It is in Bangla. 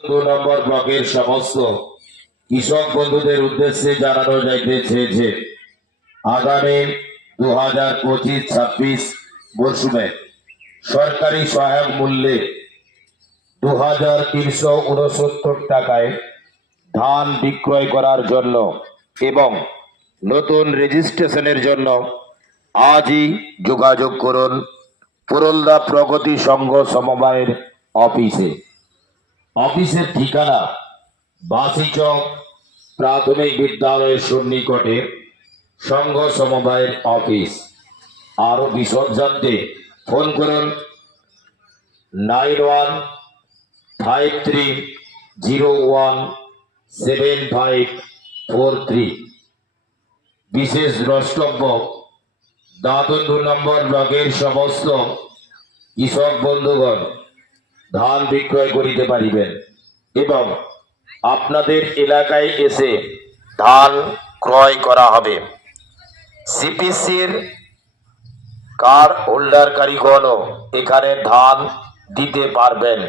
2 নম্বর ব্লকের সমস্ত কৃষক বন্ধুদের উদ্দেশ্যে জানানো যাইতেছে যে আগামী 2025-26 মরশুমে সরকারি সহায়ক মূল্যে 2369 টাকায় ধান বিক্রয় করার জন্য এবং নতুন রেজিস্ট্রেশনের জন্য আজই যোগাযোগ করুন পুরুলদা প্রগতি সংঘ সমবায়ের অফিসে। অফিসের ঠিকানা বাসিচক প্রাথমিক বিদ্যালয়ের সন্নিকটে সংঘ সমবায়ের অফিস। আরো বিশদ জানতে ফোন করুন 9153017543। বিশেষ দ্রষ্টব্য, দাঁতন 2 নম্বর ব্লকের সমস্ত কৃষক বন্ধুগণ ধান বিক্রয় করিতে পারিবেন এবং আপনাদের এলাকায় এসে ধান ক্রয় করা হবে। সিপিসির কার্ড হোল্ডার কারিগণও এখানে ধান দিতে পারবেন।